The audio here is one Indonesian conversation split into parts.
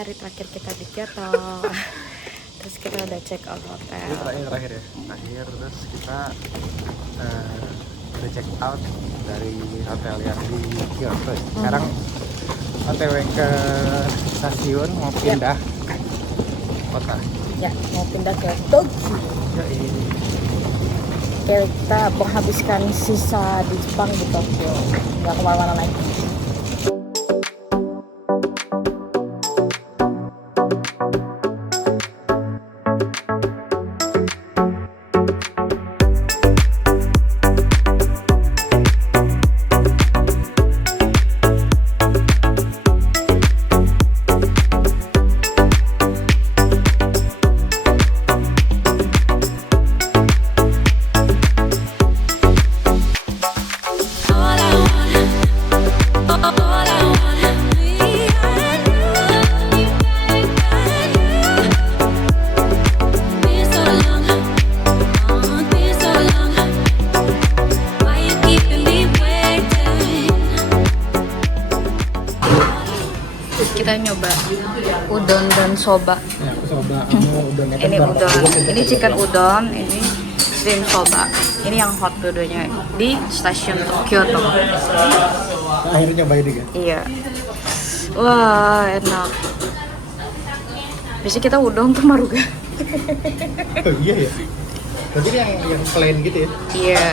hari terakhir kita di Kyoto. Terus kita udah check out hotel. Ini terakhir ya. Terakhir terus kita udah check out dari hotel yang di Kyoto. Sekarang OTW ke stasiun mau pindah kota. Ya, mau pindah ke Tokyo. Kita menghabiskan sisa di Jepang di Tokyo. Nggak kemana-mana lagi. Kita nyoba udon dan soba. Ya, aku coba udonnya. Ini udon, ini chicken udon, ini shrimp soba. Ini yang hot dua-duanya di stasiun Kyoto. Akhirnya nyobain juga. Iya. Wah, enak. Biasanya kita udon tuh maruga. Oh, iya ya. Berarti ini yang plain gitu ya? Iya.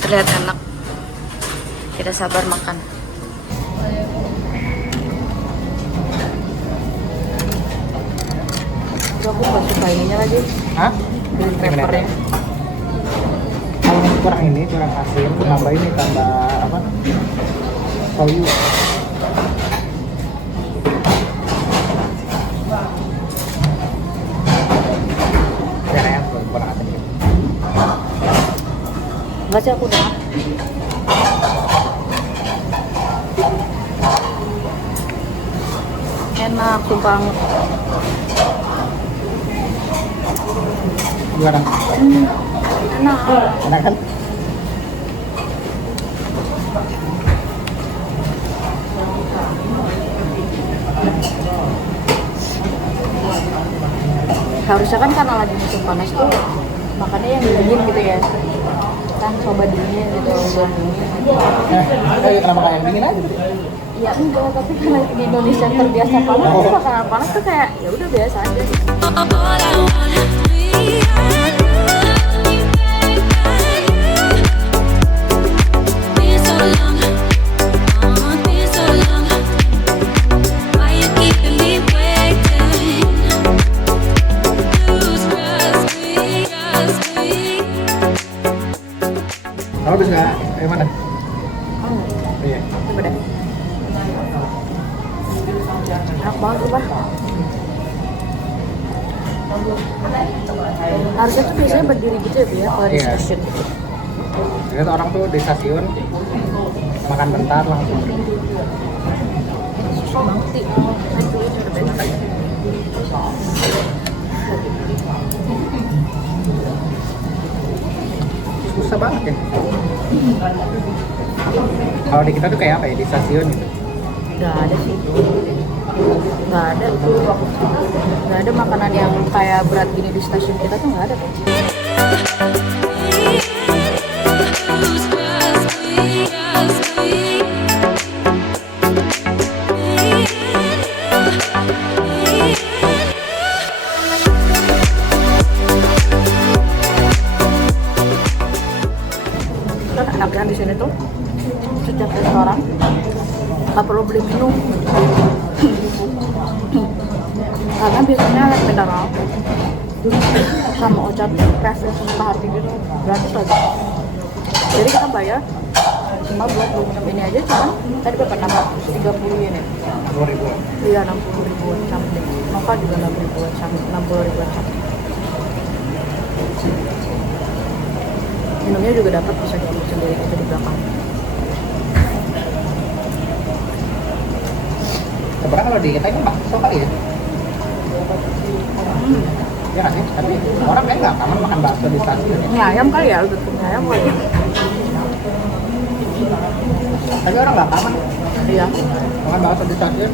Terlihat enak. Kita sabar makan. Aku gak suka ininya lagi. Hah? Peppernya. Kalau kurang ini, kurang asin, tambah ini, tambah apa? Soyu. Ya, kurang asin. Enggak sih, aku udah. Enak, sumpah. Gimana? Enak. Enak kan? Harusnya kan karena lagi musim panas tuh makannya yang dingin gitu ya, kan soba dingin gitu, udon dingin. Kenapa kayak dingin aja gitu? Ya enggak, tapi karena di Indonesia terbiasa panas, tuh makanan panas tuh kayak ya udah biasa aja. Kamu bisa yang mana? Iya. Coba deh. Enak banget tuh, Pak. Harusnya tuh biasanya berdiri gitu ya, Bu, ya, kalau di Iya. stasiun. Lihat orang tuh di stasiun makan bentar langsung. Susah banget sih. Aduh, ini udah enak aja. Susah banget ya. Kalau di kita tuh kayak apa ya, di stasiun gitu? Nggak ada sih. Nggak ada. Nggak ada makanan yang kayak berat gini di stasiun kita tuh nggak ada tuh. Enaknya di sini tuh setiap restoran nggak perlu beli minum karena biasanya air mineral sama ocat refresh hati gitu gratis aja. Jadi kita bayar cuma buat beli minum ini aja, cuman tadi berapa, 30 yen ya? 20.000. Iya, 60.000 something. Maka juga 60.000 something, 60.000 something. Minumnya juga dapat, bisa diambil sendiri aja di belakang. Sebenarnya kalau di kita ini bakso kali ya? Ya nggak sih? Tapi orang kayak nggak aman makan bakso di stasiun ya? Mie ayam kali ya, lebih ke mie ayam kali ya. Tapi orang nggak aman. Iya. Makan bakso di stasiun.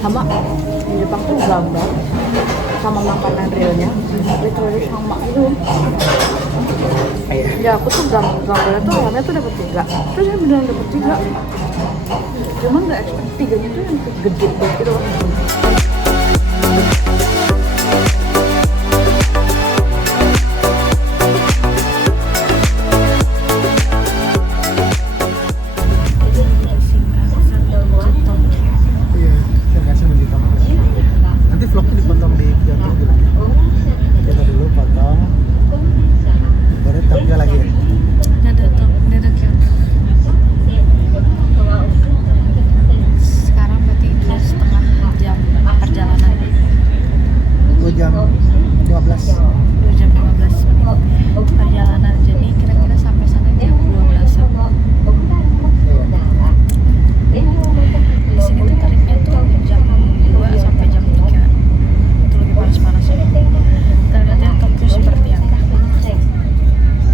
Sama di Jepang tuh gambar sama makanan realnya literally sama itu. Iya. Ya aku tuh gambarnya tuh ayamnya tuh dapat 3, terus saya beneran dapat 3, cuman nggak expect 3-nya tuh yang gede banget gitu loh. Iya, Shinkansen menuju Tokyo. Nanti vlognya dipotong di Kyoto dulu. Kita dulu potong. Baru Tokyo lagi ya. Sekarang berarti 2,5 jam perjalanan. 2 jam 12. 2 jam 15 menit perjalanan, jadi kira-kira sampai sana jam 12-an. Di sini tuh tariknya tuh jam 2 sampai jam 3. Itu lagi panas-panasnya. Kita lihat ya Tokyo seperti apa.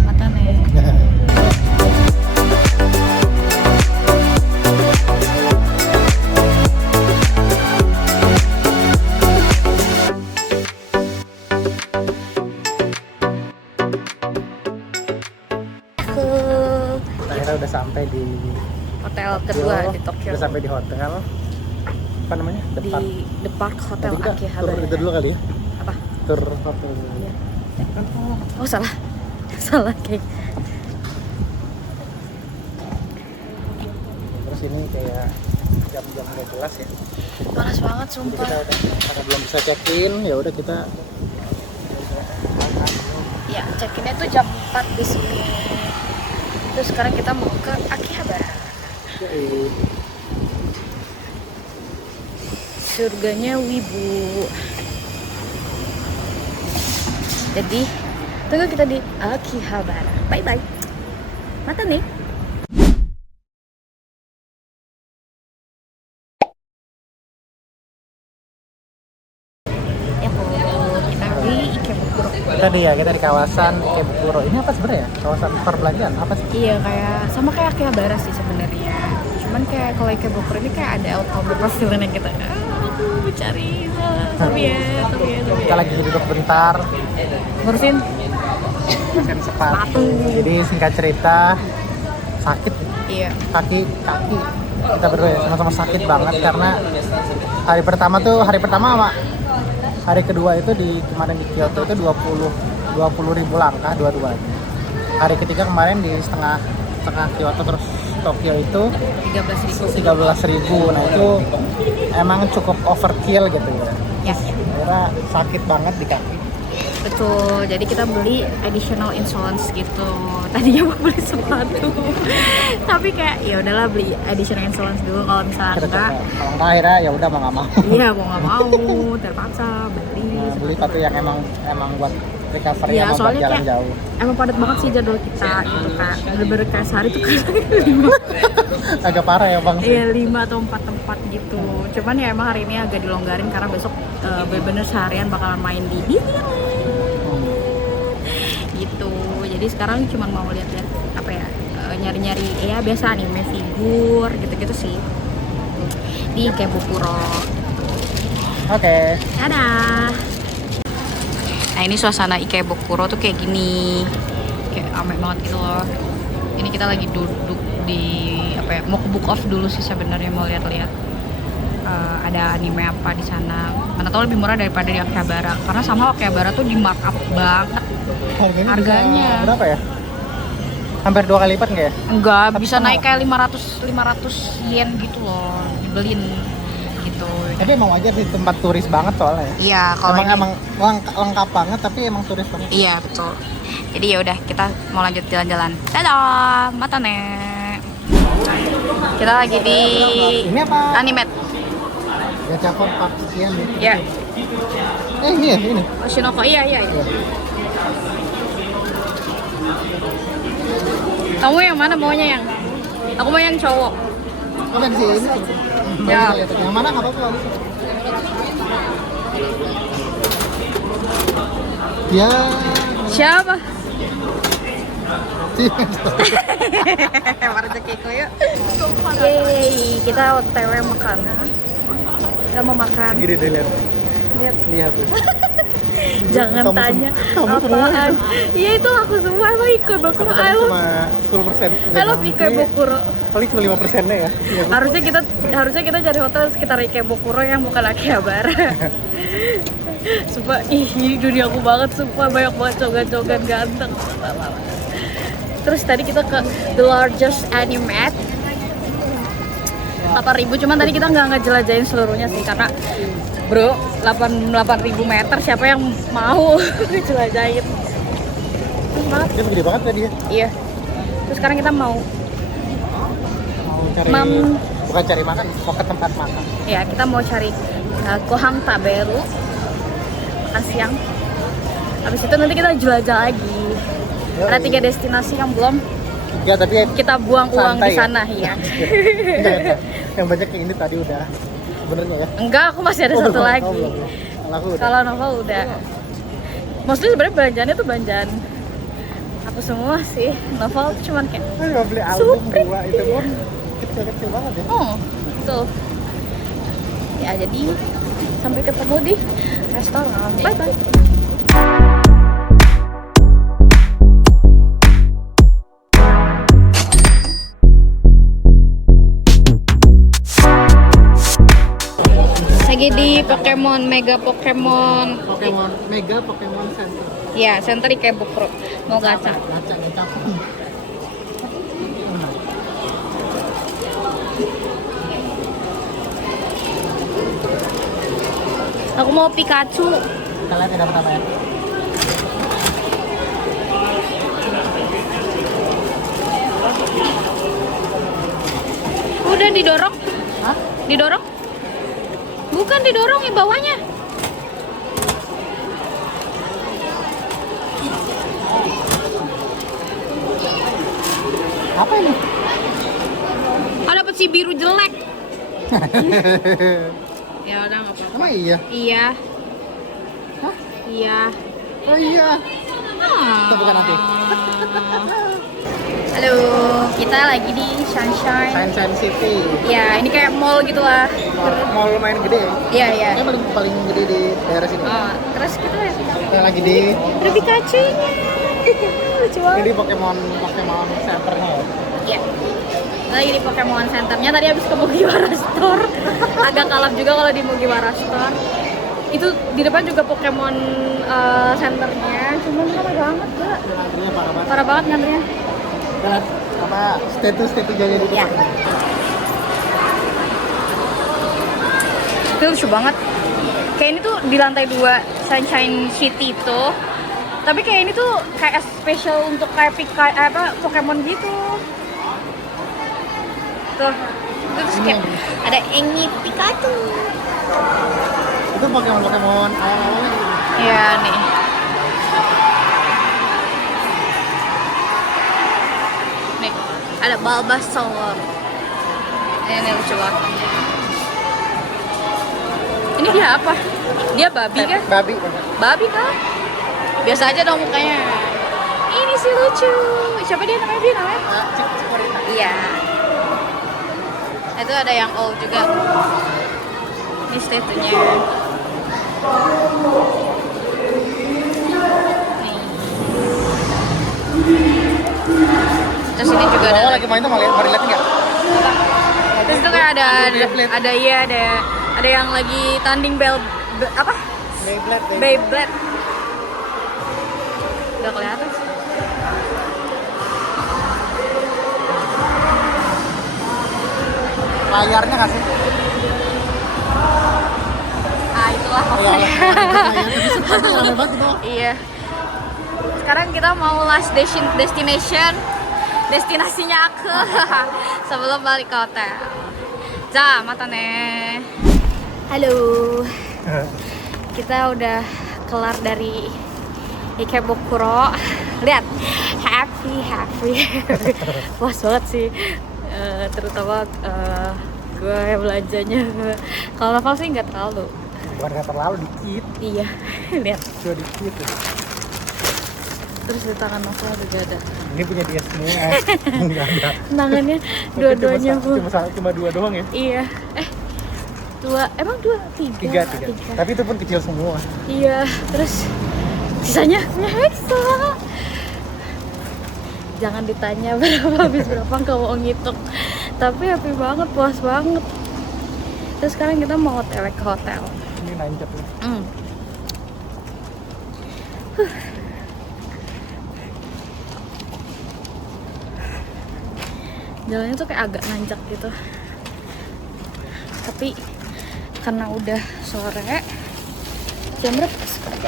Mata nih. Akhirnya udah sampai di Hotel kedua di Tokyo. Udah sampai di hotel. Apa namanya? Di The Park Hotel Nanti kita Akihabara. tur itu dulu kali ya. Apa? Tur hotel. Oh salah. Salah kayak. Terus ini kayak jam-jam nggak jelas ya. Panas banget Jadi sumpah. kita udah karena belum bisa check-in, ya udah kita Ya, check-innya tuh jam 4 di sini. Terus sekarang kita mau ke Akihabara. Surganya Wibu. Jadi, tunggu kita di Akihabara. Bye-bye. Mata nih. Kita di Ikebukuro. kita di kawasan Ikebukuro. Ini apa sebenarnya? Kawasan perbelanjaan apa sih? Iya, kayak Akihabara sih sebenarnya. Cuman kayak kalau Ikebukuro ini kayak ada autobus yang kita cari tapi ya. Kita lagi duduk bentar, Ngurusin pesen sepatu. Jadi singkat cerita, sakit iya. kaki kita berdua ya, sama-sama sakit banget karena hari pertama sama hari kedua itu di kemarin di Kyoto itu 20 ribu langkah dua-duanya. Hari ketiga kemarin di setengah Kyoto terus Tokyo itu 13.000. Nah itu emang cukup overkill gitu ya. Ya. Akhirnya sakit banget di kaki. Betul, jadi kita beli additional insurance gitu. Tadinya mau beli sepatu, tapi kayak ya udahlah beli additional insurance dulu. Kalau misalnya Kita enggak, coba. Kalau enggak akhirnya ya udah mau nggak mau. iya mau nggak mau, terpaksa beli. Nah, beli sepatu yang emang buat recovery Iya, sama buat soalnya jalan kayak jauh. emang padat banget sih jadwal kita gitu kan. Bener-bener kayak sehari tuh kan Agak parah ya bang. iya 5 atau 4 tempat gitu. Cuman ya emang hari ini agak dilonggarin karena besok bener-bener seharian bakalan main di Disneyland gitu. Jadi sekarang cuma mau lihat-lihat apa ya, nyari-nyari ya biasa anime figur gitu-gitu sih di Ikebukuro gitu. Oke. Dadah. Nah ini suasana Ikebukuro tuh kayak gini, kayak rame banget gitu loh. Ini kita lagi duduk di apa ya, mau ke book off dulu sih sebenarnya, mau lihat-lihat ada anime apa di sana. Mana tahu lebih murah daripada di Akihabara, karena sama Akihabara tuh di markup banget harganya. Berapa ya? Hampir 2 kali lipat nggak ya? Enggak, Tapi bisa sama naik kayak 500 yen gitu loh, dibeliin gitu. Tapi emang wajar sih, tempat turis banget soalnya ya. Iya, kalau Emang lengkap banget, tapi emang turis banget. iya betul. Jadi ya udah kita mau lanjut jalan-jalan. Dadah, mata nek. Kita lagi di Ini apa? Animate. Gachapon Park sekian ya. Ya. Ini ya, ini. Oshinoko, iya. Kamu yang mana maunya yang? Aku mau yang cowok. Oh, kan sih ini. Ya. Yang mana nggak apa-apa. Ya. Siapa? Rezeki ko yuk. Yeay, kita OTW makan. Kita mau makan. Gini deh lihat. Lihat tuh. Jangan Kamu tanya kamu apaan. Iya itu aku semua emang Iko Bokuro. Tapi I love cuma 10%. I love Iko Bokuro. Paling cuma 5%-nya ya. Iya, Harusnya kita cari hotel sekitar Ikebukuro yang bukan Akihabara. Sumpah, ih dunia aku banget, sumpah banyak banget cogan-cogan ganteng. Terus tadi kita ke the largest Animat 8.000, cuman tadi kita nggak ngejelajahin seluruhnya sih karena bro 8.000 meter siapa yang mau ngejelajahin. Terus banget. Dia gede banget tadi ya. Iya. Terus sekarang kita mau Cari bukan cari makan, mau ke tempat makan. ya kita mau cari Kohang Taberu makan siang. Habis itu nanti kita jelajah lagi. Ada 3 destinasi yang belum Ya tapi kita buang uang di santai sana ya. ya. Yang banyak yang ini tadi udah bener nggak ya? Enggak, aku masih ada satu lagi. Kalau Nova udah. Mostly sebenarnya belanjaannya tuh belanjaan aku semua sih. Nova tuh cuman kayak Nggak beli album 2 itu pun kecil-kecil banget ya. betul. Ya jadi sampai ketemu di restoran. Bye bye. Lagi di Pokemon Mega Pokemon Mega Pokemon Center. ya center di Ikebukuro mau gacha. Gacha. Aku mau Pikachu. Kita lihat yang pertama ya. Udah didorong? Hah? Didorong? Bukan didorong ya bawahnya. Apa ini? Oh dapet si biru jelek. Ya udah nggak apa-apa. Emang iya? Iya. Hah? Iya. Oh iya. Itu bukan nanti. Halo, kita lagi di Sunshine. Sunshine City. Ya, ini kayak mall gitu lah. Mall lumayan gede ya. Iya, iya. Ini paling gede di daerah sini. Oh, terus kita Kita lagi di ada Pikachu-nya. Lucu banget. ini Pokemon Center-nya ya. Iya. Kita lagi di Pokemon Center-nya. Tadi habis ke Mugiwara Store. Agak kalap juga kalau di Mugiwara Store. Itu di depan juga Pokemon Center-nya. Cuman ramai banget, Kak. Antrinya parah banget. Parah banget ngantrinya. Dan apa statue jadi di Ya. Itu lucu banget. Kayak ini tuh di lantai 2 Sunshine City itu. Tapi kayak ini tuh kayak special untuk kayak Pokemon gitu. Tuh. Terus kayak ada Engi Pikachu. Itu Pokemon awal-awalnya. Iya nih. Nih, ada Bulbasaur. Ini lucu banget. Ini dia apa? Dia babi kan? Babi. Babi kan? Biasa aja dong mukanya. Ini sih lucu. Siapa dia namanya? Cikorita. Iya. Itu ada yang old juga. Ini statue-nya. Nih. Terus ini juga ada. Lagi main tuh mau lihat nggak? Terus itu kayak ada yang lagi tanding apa? Beyblade. Udah kelihatan sih. Layarnya nggak sih? Ah itulah pokoknya. Iya. Sekarang kita mau last destinasinya aku sebelum balik ke hotel. Ja, mata nih. Halo. Kita udah kelar dari Ikebukuro. Lihat, happy. Puas banget sih. Terutama gue belanjanya. Kalau Naval sih nggak terlalu. Bukan nggak terlalu dikit. Iya, lihat. Cuma dikit. Terus di tangan Nova juga ada. Ini punya dia semua. Enggak ada. Tangannya Tapi dua-duanya full. cuma dua doang ya? Iya. Dua, emang dua, tiga. Tiga. Tapi itu pun kecil semua. Iya, terus sisanya punya Hexa. Jangan ditanya habis berapa, nggak mau ngitung. Tapi happy banget, puas banget. Terus sekarang kita mau OTW ke hotel. Ini nancep nih. Jalannya tuh kayak agak nanjak gitu. Tapi karena udah sore, jam berapa sekarang?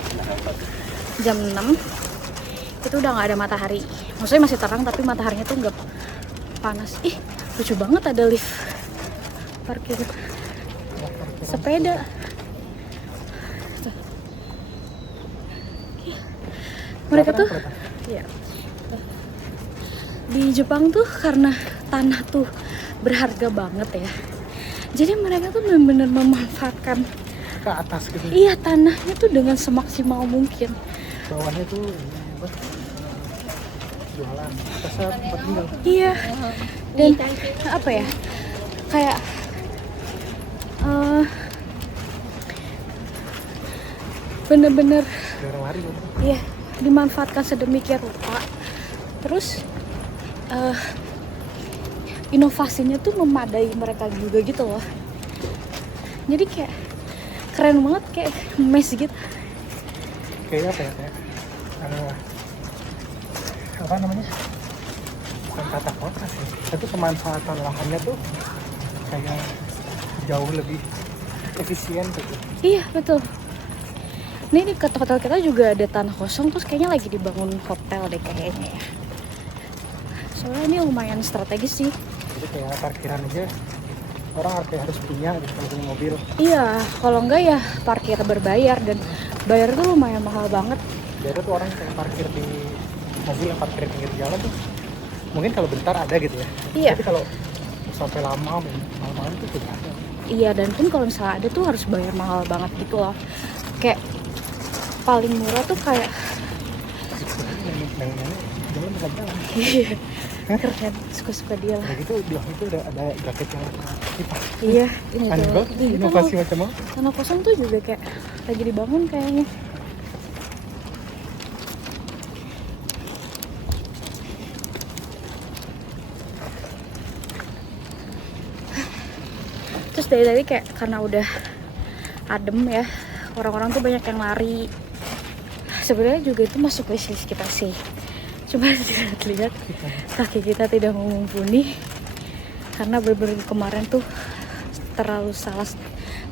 Jam 6. Itu udah nggak ada matahari. Maksudnya masih terang tapi mataharinya tuh nggak panas. Ih, lucu banget ada lift parkir sepeda. Tuh. Mereka tuh ya, di Jepang tuh karena tanah tuh berharga banget ya. Jadi mereka tuh benar-benar memanfaatkan ke atas gitu. iya tanahnya tuh dengan semaksimal mungkin. Bawahnya tuh apa? Jualan. Atasnya tempat tinggal. Iya. Dan apa ya? Kayak bener-bener Daerah lari gitu. iya dimanfaatkan sedemikian rupa. Terus inovasinya tuh memadai mereka juga gitu loh. Jadi kayak keren banget, kayak mes gitu. Kayak apa ya? Kayak apa namanya? Bukan tata kota sih. Tapi pemanfaatan lahannya tuh kayak jauh lebih efisien gitu. Iya betul. Ini di hotel kita juga ada tanah kosong, terus kayaknya lagi dibangun hotel deh kayaknya ya. Soalnya ini lumayan strategis sih. Jadi kayak parkiran aja orang harus punya gitu kalau punya mobil. Iya, kalau enggak ya parkir berbayar, dan bayar tuh lumayan mahal banget. Biasanya tuh orang kayak parkir di mobil yang parkir di pinggir jalan tuh mungkin kalau bentar ada gitu ya. Iya. Tapi kalau sampai lama malam-malam tuh tidak ada. Iya, dan pun kalau misalnya ada tuh harus bayar mahal banget gitu loh. Kayak paling murah tuh kayak Nenek-nenek jalan bukan jalan. iya, keren, suka-suka dia lah. Kayak gitu bilang itu udah ada jaket yang kipas. Iya, ini Aneh tuh. banget, inovasi macam apa? Tanah kosong tuh juga kayak lagi dibangun kayaknya. Terus dari tadi kayak karena udah adem ya, orang-orang tuh banyak yang lari. Sebenarnya juga itu masuk wishlist kita sih. Cuma lihat kaki kita tidak mumpuni karena beberapa kemarin tuh terlalu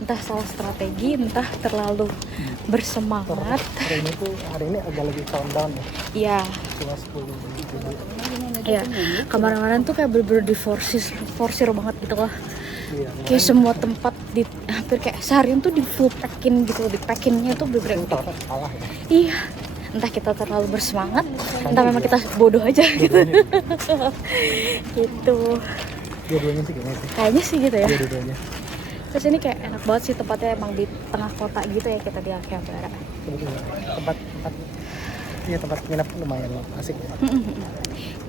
entah salah strategi, entah terlalu bersemangat. Hari ini agak lebih countdown ya. Iya. Cuma 10 Iya. Kemarin-kemarin tuh kayak bener-bener diforsir banget gitu loh. Iya. Kayak semua tempat di hampir kayak seharian tuh di full packing gitu, di packingnya tuh bener-bener Salah ya. iya, entah kita terlalu bersemangat, entah memang kita bodoh aja gitu. Gitu. Dua-duanya sih gimana sih? Kayaknya sih gitu ya. Dua-duanya. Terus ini kayak enak banget sih tempatnya, emang di tengah kota gitu ya kita di Akihabara. Sebetulnya tempat tempat nginep lumayan loh, asik ya.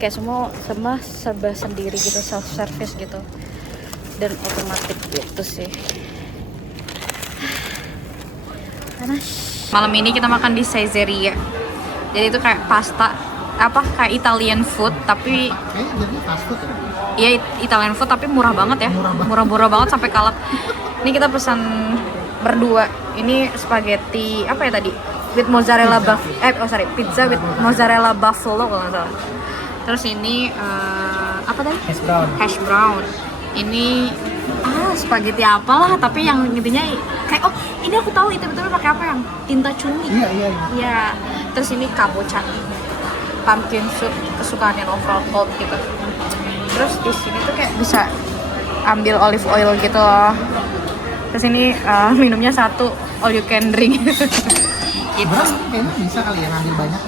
Kayak semua serba sendiri gitu, self service gitu. Dan otomatis gitu sih. Panas. Malam ini kita makan di Caesarea. Jadi itu kayak pasta, kayak Italian food tapi Jadi fast food ya? iya Italian food tapi murah banget ya. Murah banget sampai kalap. Ini kita pesan berdua. Ini spaghetti apa ya tadi? With mozzarella pizza with mozzarella buffalo kalau nggak salah. Terus ini apa tadi? Hash brown. Ini spaghetti apalah, tapi yang intinya kayak ini aku tahu itu betul pakai apa, yang tinta cumi. Iya. Iya. Terus ini kabocha, pumpkin soup kesukaannya overall cold gitu. Terus di sini tuh kayak bisa ambil olive oil gitu loh. Terus ini minumnya satu, all you can drink. Gitu. Kayaknya bisa kali ya ngambil banyak.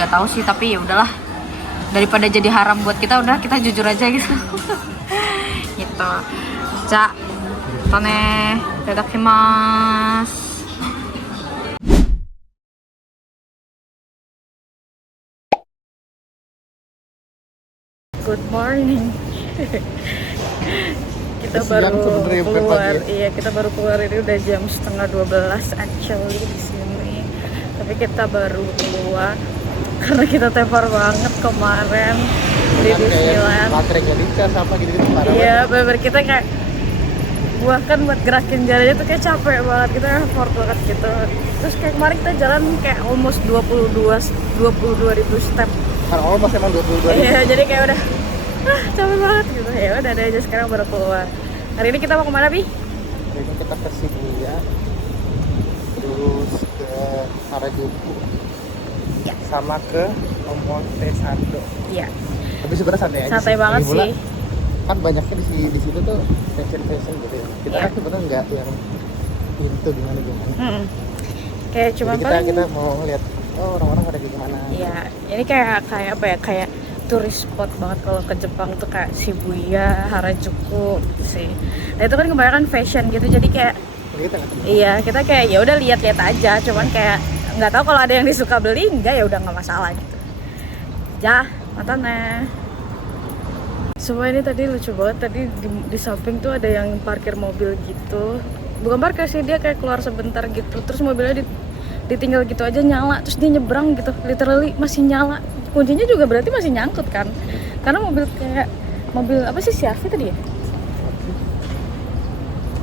Nggak tahu sih, tapi ya udahlah, daripada jadi haram buat kita, udah kita jujur aja gitu. Gitu. Ja, tone, itadakimasu. Good morning. Kita Siang baru sebenarnya, bukan keluar. pagi ya? Iya, kita baru keluar ini udah jam 11:30 actually di sini. Tapi kita baru keluar karena kita tepar banget kemarin di Kan kayak Disneyland. baterainya dicas apa gitu-gitu parah Iya, bener kita kayak bahkan buat gerakin jalannya tuh kayak capek banget, kita effort banget gitu. Terus kayak kemarin kita jalan kayak almost 22.000 step. kan awal masih emang 22 Iya, jadi kayak udah capek banget gitu. Ya udah ada aja sekarang baru keluar. Hari ini kita mau kemana, Bi? Jadi kita ke Shibuya, terus ke Harajuku, sama ke Omotesando. Iya, Tapi sebenarnya santai aja. santai banget Lagi pula, sih. kan banyaknya di situ tuh fashion gitu ya. Kita Iya. kan sebenarnya nggak yang pintu gimana. Kayak cuma Jadi paling kita mau ngeliat orang-orang pada gimana. Iya, ini kayak apa ya? Kayak turis spot banget kalau ke Jepang tuh kayak Shibuya, Harajuku gitu sih. Nah itu kan kebanyakan fashion gitu, jadi kayak Jadi kita nggak tahu. iya kita kayak ya udah lihat-lihat aja, cuman kayak nggak tahu kalau ada yang disuka beli enggak ya udah nggak masalah gitu. Ya, matanya. Semua ini tadi lucu banget, tadi di samping tuh ada yang parkir mobil gitu. Bukan parkir sih, dia kayak keluar sebentar gitu. Terus mobilnya ditinggal gitu aja nyala, terus dia nyebrang gitu, literally masih nyala. Kuncinya juga berarti masih nyangkut kan? Karena mobil kayak mobil apa sih, CR-V tadi ya?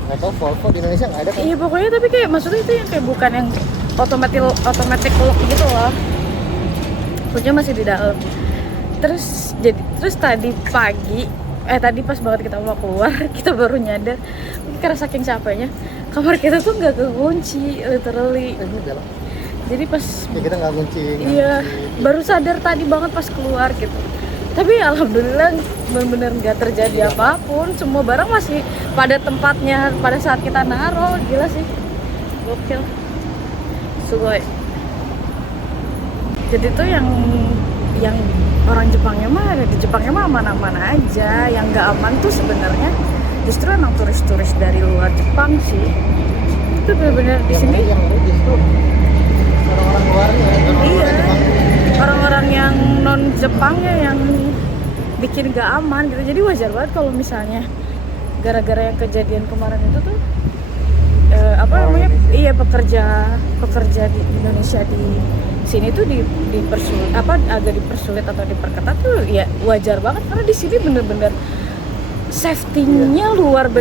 Nggak tahu Volvo di Indonesia nggak ada kan? Iya pokoknya, tapi kayak maksudnya itu yang kayak bukan yang automatic lock gitu loh. Kuncinya masih di dalam. Terus tadi pas banget kita mau keluar, kita baru nyadar karena saking capeknya kamar kita tuh nggak kekunci, literally. Ini belok. Jadi pas Ya kita nggak kunci. iya baru sadar tadi banget pas keluar gitu. Tapi alhamdulillah benar-benar nggak terjadi apapun, semua barang masih pada tempatnya pada saat kita naruh. Gila sih, gokil, sugoi. Jadi tuh yang orang Jepangnya mah di Jepangnya mah aman-aman aja. Yang nggak aman tuh sebenarnya justru emang turis-turis dari luar Jepang sih. Itu benar-benar di sini. Yang justru orang-orang luarnya, Iya, Jepang. orang-orang yang non Jepangnya yang bikin gak aman gitu. Jadi wajar banget kalau misalnya gara-gara yang kejadian kemarin itu tuh apa namanya? Iya, pekerja di Indonesia di sini tuh agak dipersulit atau diperketat tuh ya wajar banget, karena di sini bener-bener safety-nya luar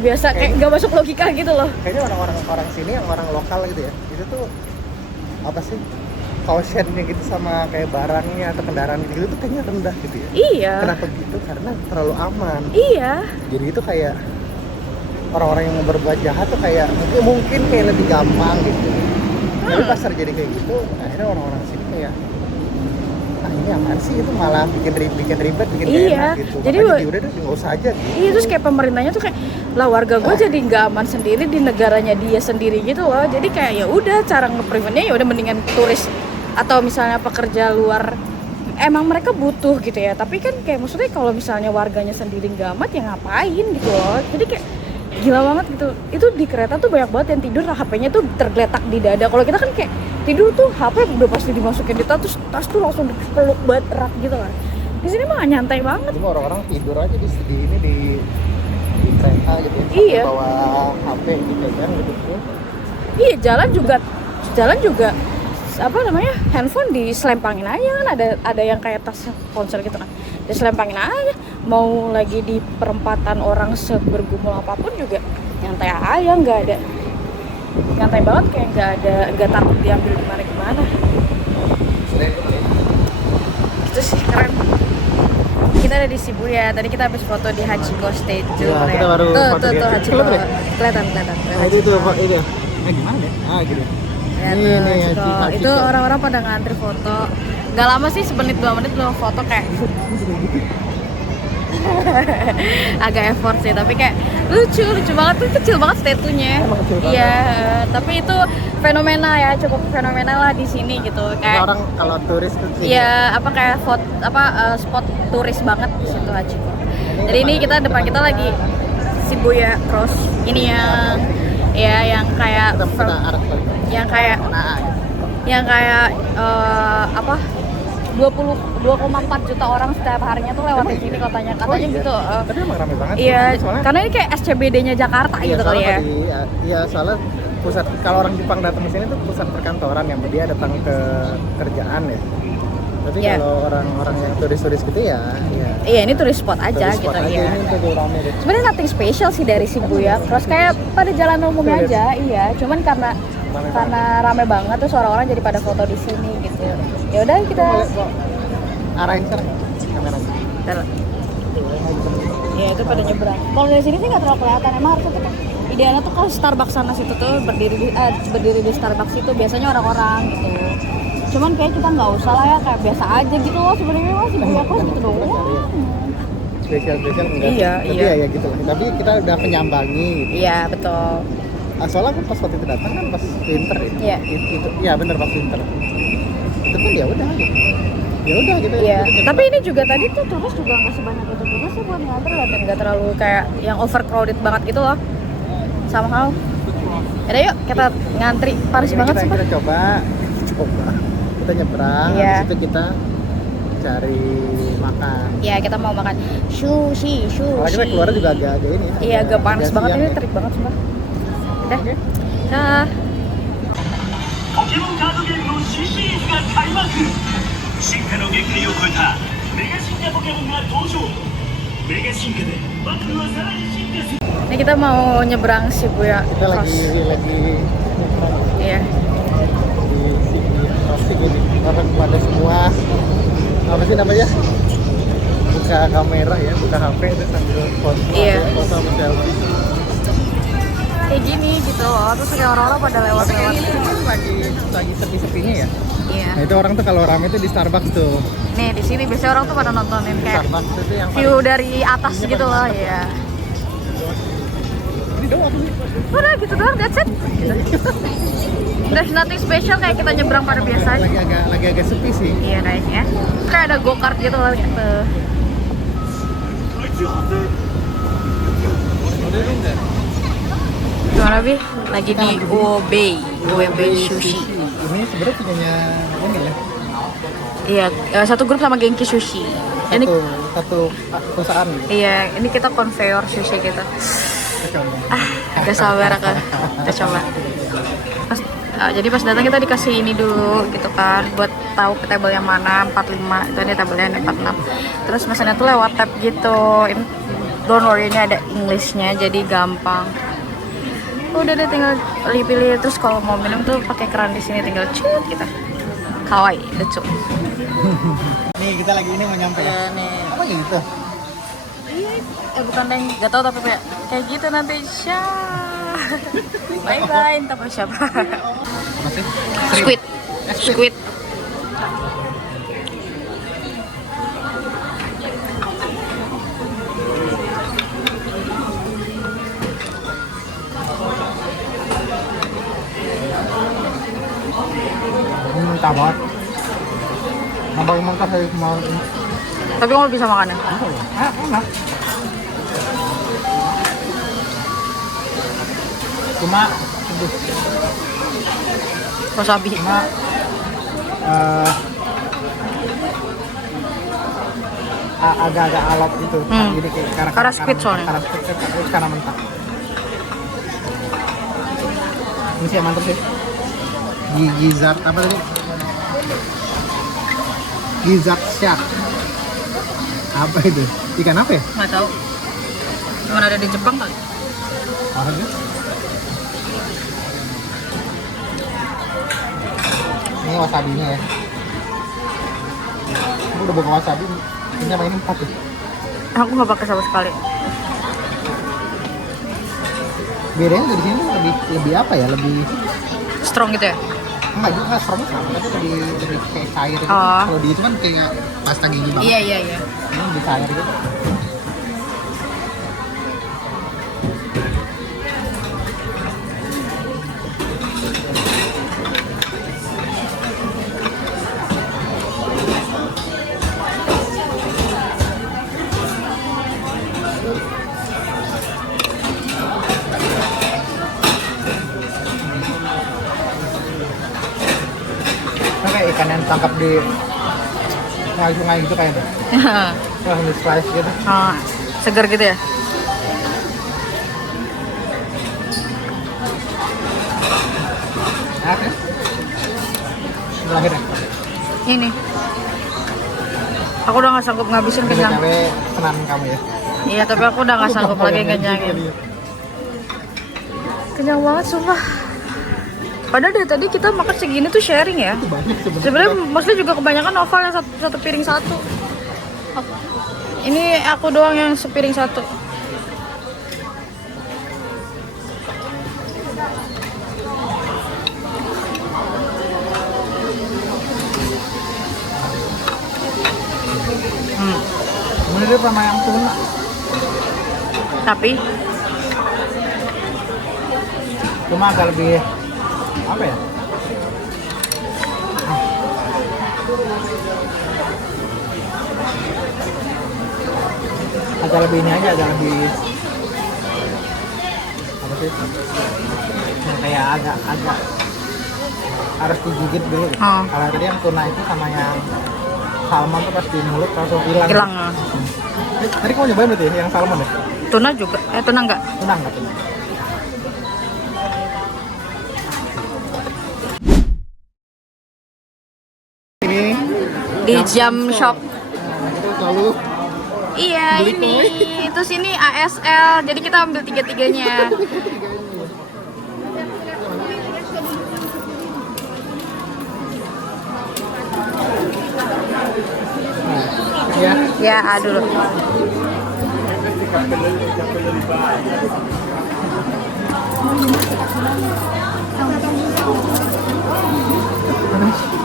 biasa, kayak nggak masuk logika gitu loh. Kayaknya orang sini yang orang lokal gitu ya, itu tuh apa sih, caution-nya gitu sama kayak barangnya atau kendaraan gitu tuh kayaknya rendah gitu ya. Iya. Kenapa gitu? Karena terlalu aman. Iya. Jadi itu kayak orang-orang yang mau berbuat jahat tuh kayak mungkin kayak lebih gampang gitu. Tapi pas terjadi kayak gitu, akhirnya orang-orang sini kayak ini aman sih, itu malah bikin ribet, bikin gak Iya. enak gitu. Jadi makanya udah nggak usah aja gitu. Iya, terus kayak pemerintahnya tuh kayak lah warga gue jadi nggak aman sendiri di negaranya dia sendiri gitu loh. Jadi kayak ya udah cara nge-preventnya ya udah mendingan turis atau misalnya pekerja luar emang mereka butuh gitu ya. Tapi kan kayak maksudnya kalau misalnya warganya sendiri nggak aman ya ngapain gitu loh. Jadi kayak gila banget gitu. Itu di kereta tuh banyak banget yang tidur HP-nya tuh tergeletak di dada. Kalau kita kan kayak tidur tuh HP udah pasti dimasukin di tas tuh langsung dipeluk banget erat gitu kan. Di sini mah nyantai banget. Cuma orang-orang tidur aja di kereta gitu. Iya. Bawa HP dipegang gitu. Iya, jalan juga apa namanya, handphone diselempangin aja kan, ada yang kayak tas ponsel gitu kan, diselempangin aja. Mau lagi di perempatan orang sebergumul apapun juga nyantai aja, nyantai banget, kayak nggak takut diambil gimana. Itu sih keren. Kita ada di Shibuya, tadi kita habis foto di Hachiko Statue. Ya, kita baru foto di tuh Hachiko. Hachiko, kelihatan. Itu ini. Gimana ya? Gitu. Ya, Ini Hachiko. Hachiko. Itu orang-orang pada ngantri foto. Gak lama sih, semenit 2 menit belum foto kayak agak effort sih, tapi kayak lucu banget tuh, kecil banget statue-nya. Emang kecil banget. Iya, tapi itu fenomena ya, cukup fenomenal lah di sini gitu. Kayak Orang kalau turis tuh iya, kayak spot turis banget di situ Hachiko. Jadi ini depan kita lagi Shibuya Cross. Ini yang kayak kita arah yang kayak nah, yang kayak 20 2,4 juta orang setiap harinya tuh lewat di sini katanya iya. gitu. Tapi emang rame banget. Iya, soalnya, karena ini kayak SCBD-nya Jakarta iya, gitu kali ya. Iya, soalnya pusat, kalau orang Jepang datang ke sini tuh pusat perkantoran yang dia datang ke kerjaan ya. Tapi Iya. kalau orang-orang yang turis-turis gitu ya, Iya, ini turis spot aja turis spot gitu aja, ya. ini tuh rame deh. Sebenarnya nothing special sih dari Shibuya Cross, kayak pada jalan umumnya Iya. aja, iya. Cuman karena rame banget terus orang-orang jadi pada foto di sini gitu. Ya udah kita Arahin sekarang kameranya. ya itu pada nyebrang. Kalau dari sini sih nggak terlalu kelihatan, emang harusnya tuh idealnya tuh kalau Starbucks sana situ tuh berdiri di Starbucks itu biasanya orang-orang gitu. Cuman kayak kita nggak usah lah ya, kayak biasa aja gitu loh sebenarnya mas Shibuya Cross gitu doang. Spesial enggak. Iya, Tapi iya. ya gitu lah. Tapi kita udah menyambangi gitu. Iya betul. Soalnya aku pas waktu itu datang kan pas winter ya. Iya. Itu ya bener pas winter. Itu pun ya udah gitu. Ya udah gitu. Iya, Gitu. tapi ini juga tadi tuh turis juga nggak sebanyak itu juga sih buat ngantri, dan nggak terlalu kayak yang overcrowded banget gitu loh. Somehow. Yaudah yuk kita ngantri, panas banget sih kita Pak. coba. Kita nyebrang, Iya. habis itu kita cari makan. Iya kita mau makan sushi. Kalau kita keluar juga agak ini. Iya agak panas banget siang ini, ya. terik banget sumpah. Udah. Oke. Dah. ポケモンカードゲームの新シリーズが開幕。進化の限界を超えたメガ進化ポケモンが登場。メガ進化でバトルはさらに進化する。 Ini kita mau nyebrang Shibuya Kita Cross. lagi Iya. di sini pasti gini orang pada semua apa sih namanya, buka kamera ya, buka HP terus sambil foto, Iya. foto sama selfie. Kayak gini gitu loh, terus kayak orang-orang pada Tapi lewat-lewat. ini kan lagi sepi-sepinya ya. Iya. Nah itu orang tuh kalau rame tuh di Starbucks tuh. Nih di sini biasanya orang tuh pada nontonin kayak Starbucks itu yang view dari atas gitu loh ya. ini doang. Udah gitu doang, that's it. There's nothing special, kayak kita nyebrang pada biasa aja. Lagi agak sepi sih. Iya kayaknya. Kayak ada go-kart gitu loh gitu. Gimana Bi? Lagi di UOB Sushi. Ini sebenarnya punyanya ini ya. Iya, satu grup sama Genki Sushi. Ini Satu perusahaan gitu. iya, ini kita conveyor sushi gitu. Kita coba. Agak sabar kan. Kita coba. Jadi pas datang kita dikasih ini dulu gitu kan, buat tahu ke table yang mana 45, itu ada tabelnya ini 46. Terus mesennya tuh lewat tab gitu. Ini, don't worry, ini ada Englishnya jadi gampang. Udah deh tinggal pilih, terus kalau mau minum tuh pakai keran di sini tinggal cut gitu. Kawaii, lucu. Nih kita lagi ini mau nyampe. Ya nih. Apa gitu? Bukan deh, gak tau tapi kayak gitu nanti syah. Bye bye, entah apa siapa. Apa sih? Squid. Mentah banget. Nambah mentah dari kemarin. Tapi kamu bisa makannya. Enak. Cuma, Wasabi. agak-agak alot gitu. Jadi kayak Karena squid soalnya. Karena squid terus karena mentah. Ini sih yang mantap sih. Gizzard apa tadi? Gizzard shark. Apa itu? Ikan apa ya? Nggak tahu. Cuma ada di Jepang kali. Maksudnya? Ini wasabinya ya. Aku udah buka wasabi. Ini apa ini 4 ya? Aku nggak pakai sama sekali. Bedanya dari sini lebih apa ya? Lebih Strong gitu ya? enggak juga serumnya sama, tapi lebih kayak cair gitu. Oh. Kalau di itu kan kayak pasta gigi banget. Iya. Ini lebih cair gitu. Ini kayak ikan yang tangkap di sungai gitu kayaknya. Wah, ini slice gitu. Oh, segar gitu ya? Oke. Terakhir ya. Ini. Aku udah gak sanggup ngabisin kenyang. Cabe senang kamu ya. Iya, tapi aku udah gak sanggup lagi kenyangin. Kenyang banget sumpah. Padahal dari tadi kita makan segini tuh sharing ya. Itu banyak Sebenarnya mostly juga kebanyakan Noval yang satu piring satu. Ini aku doang yang sepiring satu. Mirip sama yang tuna. Tapi Cuma agak lebih apa ya? Agak lebih ini aja, agak lebih apa sih? Kayak agak harus digigit dulu. Oh. Kalau tadi yang tuna itu sama yang salmon tuh pas di mulut langsung hilang. hilang. Tadi kamu nyobain berarti yang salmon ya? Tuna juga. Tuna enggak? Tuna nggak tuna? Ini Di jam shop. lalu Iya, Beli ini. kue. Terus ini ASL. Jadi kita ambil tiga-tiganya. ya. Ya, dulu.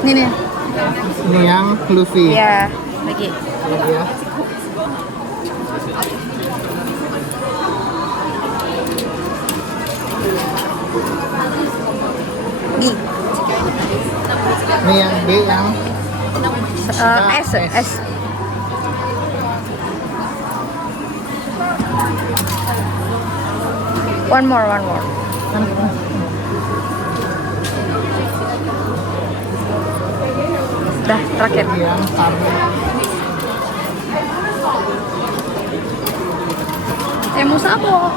Ini nih. Ini yang Luffy. Ya, lagi. Lagi ya. Di. Ini yang B yang S. One more. Dah, terakhir. yang satu. Mau sabo.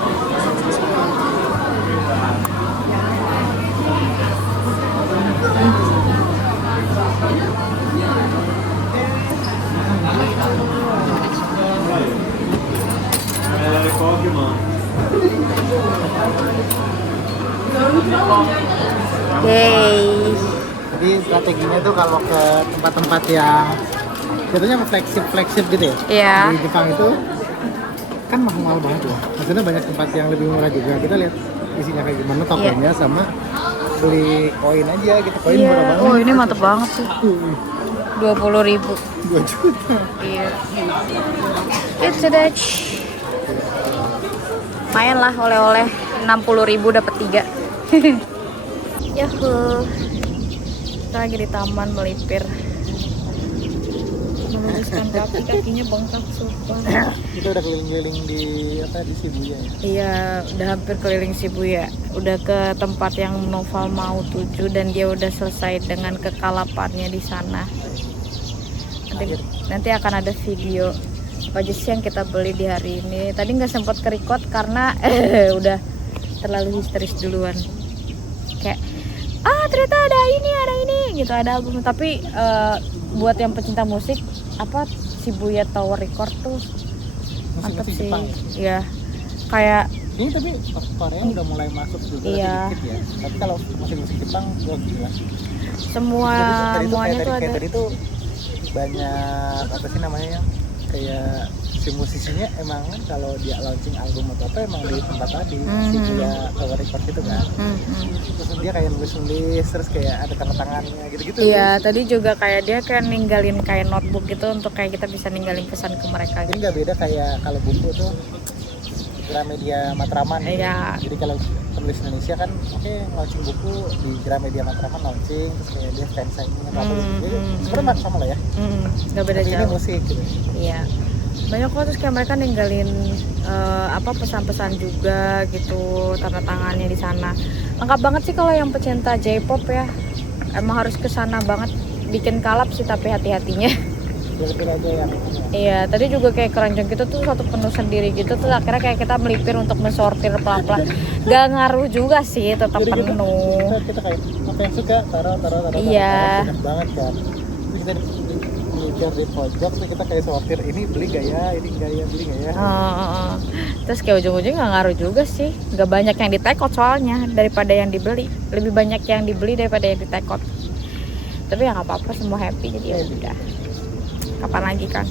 Yeay. Jadi strateginya tuh kalau ke tempat-tempat yang jatuhnya flagship gitu ya. Iya. Di Jepang itu kan mahal banget tuh. Maksudnya banyak tempat yang lebih murah juga. Kita lihat isinya kayak gimana tokonya sama beli koin aja gitu. Koin Iya. murah banget. Oh, ini mantep banget sih. 20.000. 2 juta. Iya. It's a Dutch. Main lah oleh-oleh 60.000 dapat 3. Yahoo. Kita lagi di taman melipir. Meluruskan kakinya bengkak sumpah. Kita udah keliling-keliling di Shibuya ya. Iya, udah hampir keliling Shibuya. Udah ke tempat yang Noval mau tuju dan dia udah selesai dengan kekalapannya di sana. Nanti akan ada video apa aja sih yang kita beli di hari ini. Tadi nggak sempat ke-record karena udah terlalu histeris duluan. Kayak ternyata ada ini gitu, ada album. Tapi buat yang pecinta musik, apa Shibuya Tower Record tuh mantap Musik-musik sih. Jepang. Iya. Kayak Ini tapi Korea udah mulai masuk juga Iya. dikit ya. Tapi kalau musik-musik Jepang gua gila. semuanya tuh ada. Kayak tadi tuh banyak apa sih namanya, kayak si musisinya emang kan kalau dia launching album atau apa emang di tempat tadi Shibuya Tower Record gitu kan. Terus dia kayak nulis terus kayak ada tanda tangannya gitu-gitu. Iya, tadi juga kayak dia kayak ninggalin kayak notebook gitu untuk kayak kita bisa ninggalin pesan ke mereka Jadi gitu. nggak beda kayak kalau buku tuh Gramedia Matraman. Iya. Jadi kalau penulis Indonesia kan launching buku di Gramedia Matraman launching terus kayak dia fansign-nya apa gitu. Sebenarnya sama lah ya. Nggak beda Tapi ini jauh. musik gitu. Iya. Banyak kok, terus kayak mereka ninggalin pesan-pesan juga gitu, tanda tangannya di sana. Lengkap banget sih kalau yang pecinta J-pop ya. Emang harus ke sana banget. Bikin kalap sih tapi hati-hatinya. Melipir aja yang Iya, tadi juga kayak keranjang kita tuh satu penuh sendiri gitu, terus akhirnya kayak kita melipir untuk mensortir pelan-pelan. Gak ngaruh juga sih, tetap Jadi penuh. kita kayak apa yang suka taruh Iya. banyak banget kan. Terus kita mikir di pojok terus kita kayak sortir ini beli gak ya, ini gak ya, beli gak ya. Terus kayak ujung-ujung gak ngaruh juga sih. Gak banyak yang ditekot soalnya daripada yang dibeli. Lebih banyak yang dibeli daripada yang ditekot. Tapi ya nggak apa-apa, semua happy jadi ya udah. Kapan lagi kan?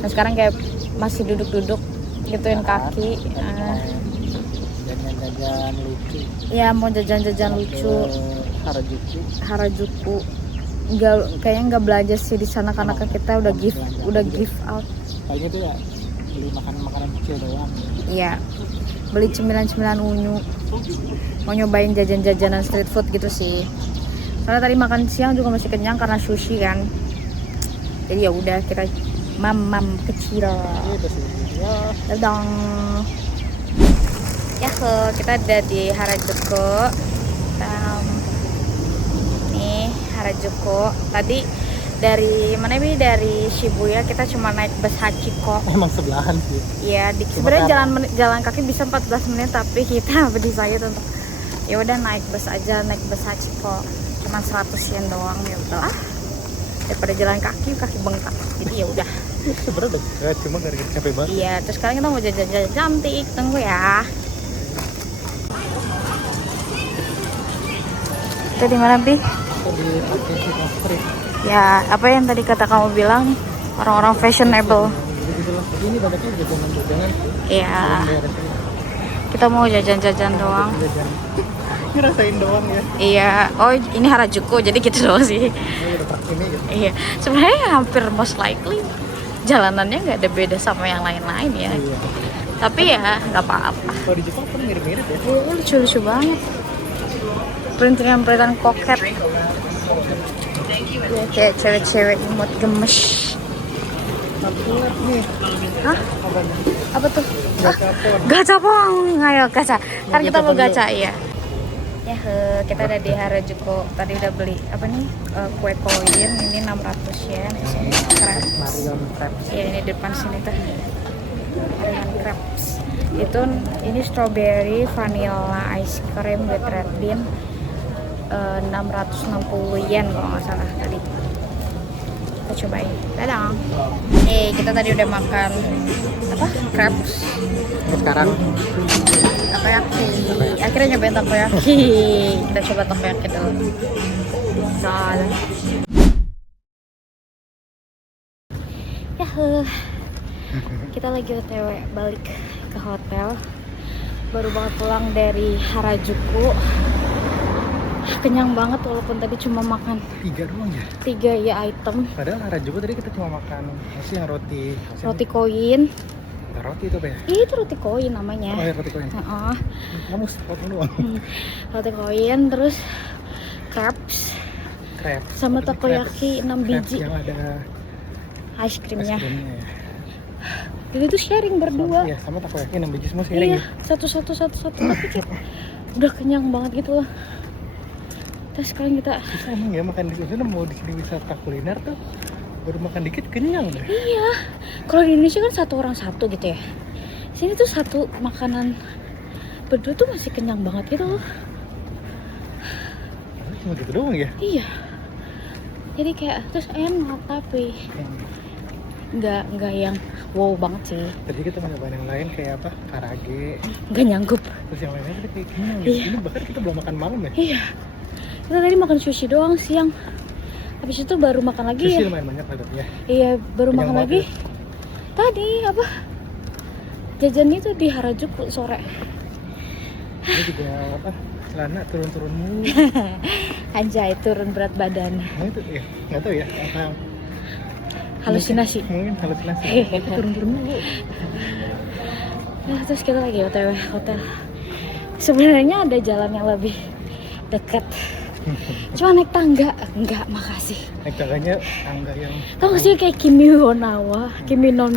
Nah sekarang kayak masih duduk-duduk gituin kaki. Jajan-jajan lucu. Ya mau jajan-jajan lucu. Harajuku. Harajuku. Kayaknya nggak belanja sih di sana karena kita udah give out. Paling itu ya beli makanan kecil doang. Iya. Beli cemilan-cemilan unyu. Mau nyobain jajan-jajanan street food gitu sih. Karena tadi makan siang juga masih kenyang karena sushi kan. Jadi ya udah kita mam kecil. Itu sih. Ya. Dadang. Ya kita ada di Harajuku. Nih Harajuku. Tadi dari mana nih? Dari Shibuya kita cuma naik bus Hachiko. Emang sebelahan sih. Iya, sebenarnya jalan kaki bisa 14 menit tapi kita berdesire untuk ya udah naik bus aja, naik bus Hachiko. Cuma 100 yen doang ya udah. Daripada jalan kaki bengkak. Jadi ya udah. Sebenarnya udah cuma gara-gara capek banget. Iya, terus sekarang kita mau jajan-jajan cantik. Tunggu ya. Kita di mana, Bi? Di Takeshita Street. Ya, apa yang tadi kata kamu bilang? Orang-orang fashionable. Ini banyaknya jajanan-jajanan. Iya. Kita mau jajan-jajan doang. Ngerasain doang ya. Iya. Oh, ini Harajuku, jadi gitu doang sih. Ini udah prak ini gitu. Iya. Sebenarnya hampir most likely jalanannya nggak ada beda sama yang lain-lain ya. Iya. Tapi ya nggak apa-apa. Kalau di Jepang kan mirip-mirip ya. Iya, lucu-lucu banget. Perintilan-perintilan koket. Ya, kayak cewek-cewek imut gemes. Aku nih. Hah? Apa nih? Apa tuh? Gachapon. Gachapon. Ayo gacha. Kan kita mau Gachapon gacha ya. Ya, kita ada di Harajuku. Tadi udah beli apa nih? Kue koin. Ini 600 yen. Crepes. Marion Crepes. Ya, ini depan sini tuh. Marion Crepes. Itu ini strawberry vanilla ice cream with red bean. 660 yen kalau nggak salah tadi. Kita cobain. Dadah. Kita tadi udah makan apa? Crepes. Sekarang Takoyaki. Akhirnya nyobain takoyaki. Kita coba takoyaki dulu. Nah. Kita lagi OTW balik ke hotel. Baru banget pulang dari Harajuku. Kenyang banget walaupun tadi cuma makan 3 doang ya. 3 ya item. Padahal Harajuku tadi kita cuma makan nasi yang roti. Roti koin. Roti itu apa ya? Itu roti koin namanya. Oh ya roti koin. Kamu potong doang. Roti koin terus crepes Crepes. sama Crepes. takoyaki 6 Crepes biji. yang ada Ice creamnya. ya. Itu tuh sharing berdua. Iya, sama takoyaki 6 biji semua sharing Iya, ya. satu tapi kayak udah kenyang banget gitu loh. Terus sekarang kita Susah emang ya makan di sana, mau di sini wisata kuliner tuh baru makan dikit kenyang deh. iya. Kalau di Indonesia kan satu orang satu gitu ya. Sini tuh satu makanan berdua tuh masih kenyang banget gitu loh. Cuma gitu doang ya. Iya. Jadi kayak terus enak tapi nggak yang wow banget sih. Tadi kita mau nyobain yang lain kayak apa? Karage. Nggak nyanggup. Terus yang lainnya tadi kayak kenyang ya. Iya. Ini bahkan kita belum makan malam ya. Iya. Kita tadi makan sushi doang siang. Habis itu baru makan lagi Sushi ya. lumayan banyak dapetnya. Iya, baru Kenyang makan banget lagi. ya. Tadi apa? Jajan itu di Harajuku sore. Ini juga apa? Celana turun-turun mulu. Anjay, turun berat badan. Nah itu ya, nggak tahu ya. Apa Halusinasi. mungkin halusinasi. Tapi turun-turun mulu. Nah, terus kita lagi OTW hotel. Sebenarnya ada jalan yang lebih dekat. Cuma naik tangga. Enggak, makasih. Naik tangganya tangga yang Tahu nggak sih kayak Kimi no Nawa? Gimana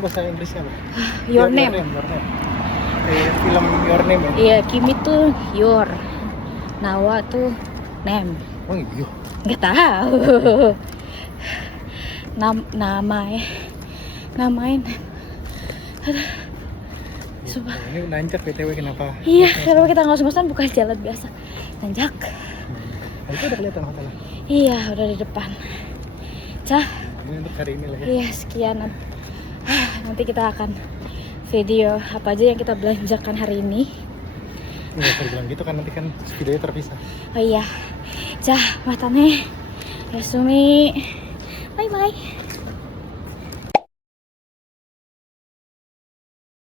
bahasa Inggrisnya apa? Your name. Your name. Kayak film Your Name ya? Iya, Kimi tuh your. Nawa tuh name. Oh iya. Nggak tahu. namain. Aduh. Sumpah. Ini nanjak BTW kenapa? Iya, kalau kita nggak ngos-ngosan bukan jalan biasa. Nanjak. Nah, itu udah kelihatan hotelnya. Iya, udah di depan. Cah. Ini untuk hari ini lah ya. Iya, sekian. Nanti kita akan video apa aja yang kita belanjakan hari ini. Nggak usah bilang gitu kan, nanti kan videonya terpisah. Oh iya. Cah, matane. Yasumi. Bye bye.